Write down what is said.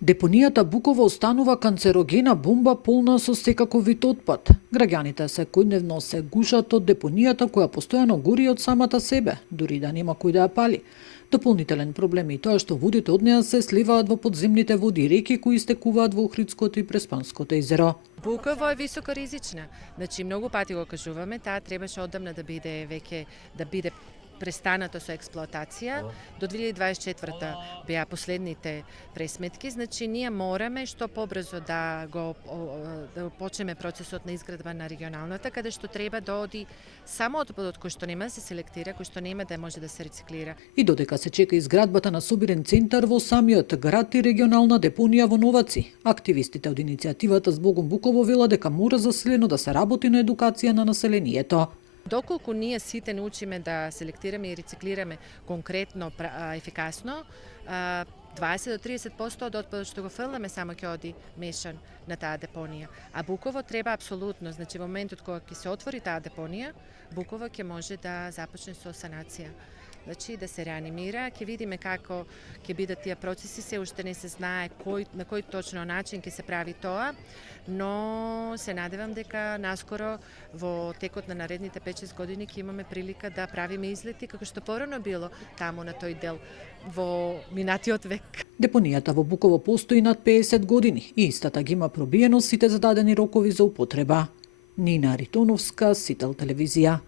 Депонијата Буково останува канцерогена бомба полна со секаков вид отпад. Граѓаните секојдневно се гушат од депонијата која постојано гори од самата себе, дури да нема кој да ја пали. Дополнителен проблем е тоа што водите од неа се сливаат во подземните води и реки кои истекуваат во Охридското и Преспанското езеро. Буково е високоризична. Значи многу пати го кажуваме, таа требаше одамна да биде престанато со експлоатација. До 2024 беа последните пресметки, значи ние мораме што побрзо да почнеме процесот на изградба на регионалната, каде што треба да оди само отпадот кој што нема да се селектира, кој што нема да може да се рециклира. И додека се чека изградбата на собирен центар во самиот град и регионална депонија во Новаци, активистите од иницијативата Збогом Буково велат дека мора заселено да се работи на едукација на населението. Доколку ние сите научиме да селектираме и рециклираме конкретно, ефикасно, 20 до 30% од отпадот што го фрламе само ќе оди мешан на таа депонија. А Буково треба апсолутно, значи во моментот кога ќе се отвори таа депонија, Буково ќе може да започне со санација. Значи да се реанимира, ќе видиме како ќе бидат тие процеси, се уште не се знае на кој точно начин ќе се прави тоа, но се надевам дека наскоро во текот на наредните 5-6 години ќе имаме прилика да правиме излети како што порано било таму на тој дел во минатиот век. Депонијата во Буково постои над 50 години и истата ги има пробиено сите зададени рокови за употреба. Нина Ритоновска, Сител телевизија.